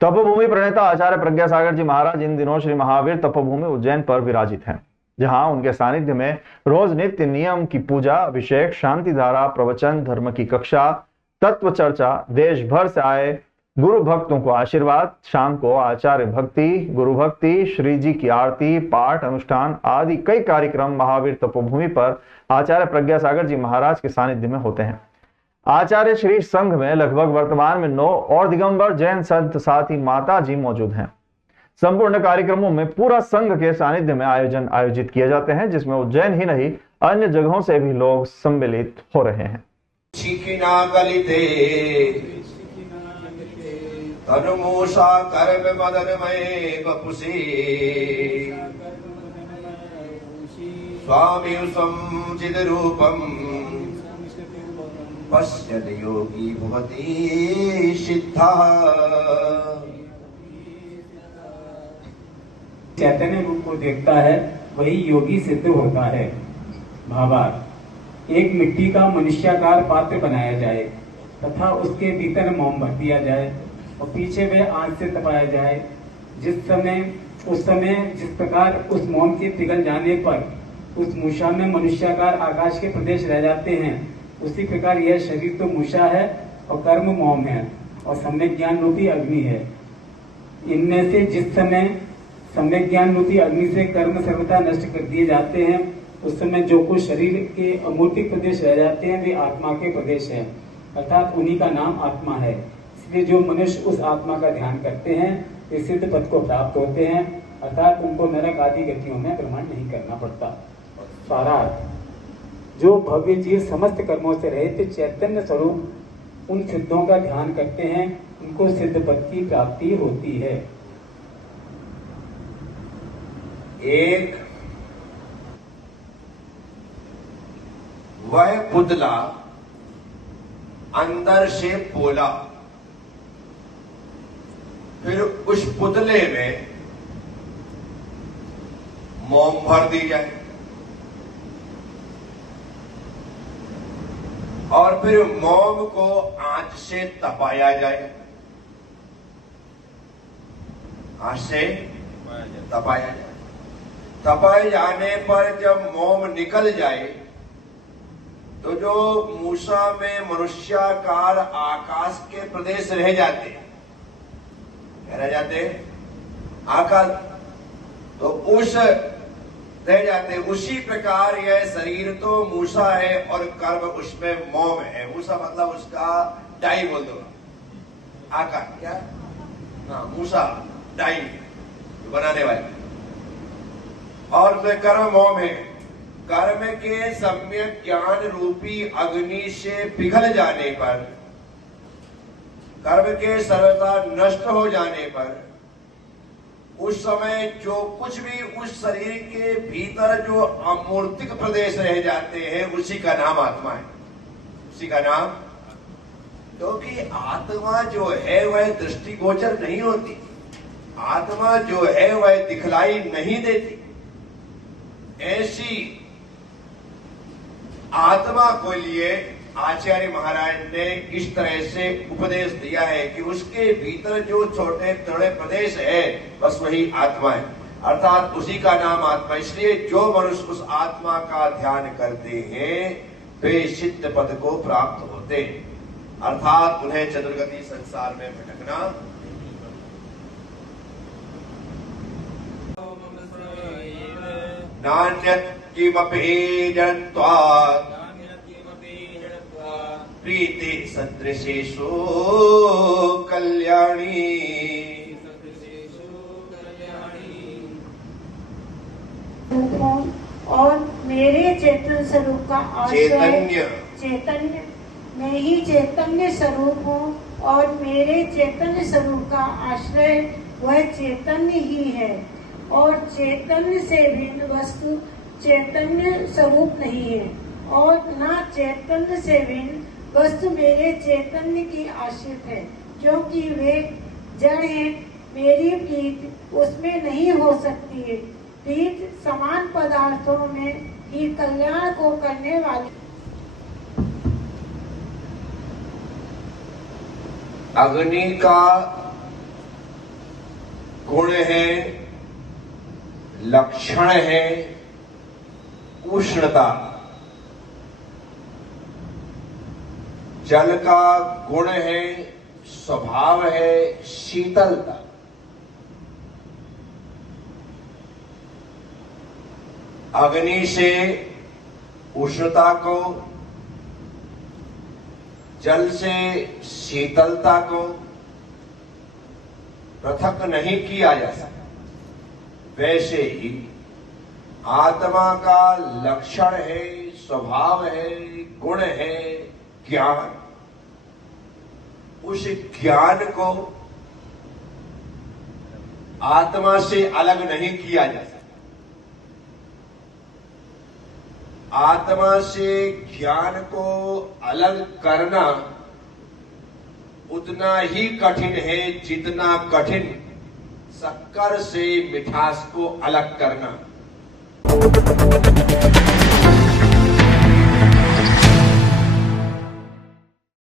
तपोभूमि प्रणेता आचार्य प्रज्ञा सागर जी महाराज इन दिनों श्री महावीर तपोभूमि उज्जैन पर विराजित हैं, जहां उनके सानिध्य में रोज नित्य नियम की पूजा, अभिषेक, शांति धारा, प्रवचन, धर्म की कक्षा, तत्व चर्चा, देश भर से आए गुरु भक्तों को आशीर्वाद, शाम को आचार्य भक्ति, गुरु भक्ति, श्री जी की आरती, पाठ, अनुष्ठान आदि कई कार्यक्रम महावीर तपोभूमि पर आचार्य प्रज्ञा सागर जी महाराज के सानिध्य में होते हैं। आचार्य श्री संघ में लगभग वर्तमान में 9 और दिगंबर जैन संत साथ ही माता जी मौजूद हैं। संपूर्ण कार्यक्रमों में पूरा संघ के सानिध्य में आयोजित किए जाते हैं, जिसमें उज्जैन ही नहीं अन्य जगहों से भी लोग सम्मिलित हो रहे हैं। तनुमूषा कर्म मदनमय बपुषी स्वामी संचित रूपम पश्यत योगी भवति सिद्धा। चैतन्य रूप को देखता है वही योगी सिद्ध होता है। भावार्थ, एक मिट्टी का मनुष्याकार पात्र बनाया जाए तथा उसके भीतर मोम भर दिया जाए और पीछे वे आंच से तपाया जाए। उस समय जिस प्रकार उस मोम के पिघल जाने पर उस मूषा में मनुष्याकार आकाश के प्रदेश रह जाते हैं, उसी प्रकार यह शरीर तो मूषा है और कर्म मोम है और सम्यक ज्ञान रूपी अग्नि है। इनमें से जिस समय सम्यक ज्ञान रूपी अग्नि से कर्म सर्वथा नष्ट कर दिए जाते हैं, उस समय जो कुछ शरीर के अमूर्तिक प्रदेश रह जाते हैं वे आत्मा के प्रदेश हैं, अर्थात उन्हीं का नाम आत्मा है। इसलिए जो मनुष्य उस आत्मा का ध्यान करते हैं वे सिद्ध पद को प्राप्त होते हैं, अर्थात उनको नरक आदि गतियों में भ्रमण नहीं करना पड़ता। सारार्थ, जो भव्य जीव समस्त कर्मों से रहित चैतन्य स्वरूप उन सिद्धों का ध्यान करते हैं, उनको सिद्ध पद की प्राप्ति होती है। एक वह पुतला अंदर से पोला, फिर उस पुतले में मोम भर दी जाए और फिर मोम को आंच से तपाया जाए। आंच से तपाया जाए। तपाए जाने पर जब मोम निकल जाए तो जो मूषा में मनुष्याकार आकाश के प्रदेश रह जाते हैं, रह जाते आकाश, तो उस रह जाते। उसी प्रकार यह शरीर तो मूषा है और कर्म उसमें मोम है। मूषा मतलब उसका डाई बोल दो, आकार क्या, हाँ मूषा डाई बनाने वाले, और तो कर्म मोम है। कर्म के सम्यक ज्ञान रूपी अग्नि से पिघल जाने पर, कर्म के सर्वथा नष्ट हो जाने पर, उस समय जो कुछ भी उस शरीर के भीतर जो अमूर्तिक प्रदेश रह जाते हैं उसी का नाम आत्मा है। उसी का नाम, क्योंकि आत्मा जो है वह दृष्टिगोचर नहीं होती, आत्मा जो है वह दिखलाई नहीं देती। ऐसी आत्मा को लिए आचार्य महाराज ने इस तरह से उपदेश दिया है कि उसके भीतर जो छोटे थोड़े प्रदेश है बस वही आत्मा है, अर्थात उसी का नाम आत्मा। इसलिए जो मनुष्य उस आत्मा का ध्यान करते हैं वे सिद्ध पद को प्राप्त होते हैं, अर्थात उन्हें चतुर्गति संसार में भटकना। नान्यत् किमपि जडत्वात् प्रीति सदृशेषु कल्याणी। और मेरे चेतन स्वरूप का चैतन्य, चैतन्य मैं ही चैतन्य स्वरूप हूँ और मेरे चैतन्य स्वरूप का आश्रय वह चैतन्य ही है। और चैतन्य से भिन्न वस्तु चैतन्य स्वरूप नहीं है और न चैतन्य से भिन्न वस्तु मेरे चैतन्य की आश्रित है, क्योंकि वे जड़ हैं। मेरी प्रीत उसमें नहीं हो सकती है। प्रीत समान पदार्थों में ही कल्याण को करने वाली। अग्नि का गुण है, लक्षण है उष्णता। जल का गुण है, स्वभाव है शीतलता। अग्नि से उष्णता को, जल से शीतलता को पृथक नहीं किया जा सकता। वैसे ही आत्मा का लक्षण है, स्वभाव है, गुण है ज्ञान। उस ज्ञान को आत्मा से अलग नहीं किया जा सकता। आत्मा से ज्ञान को अलग करना उतना ही कठिन है जितना कठिन शक्कर से मिठास को अलग करना।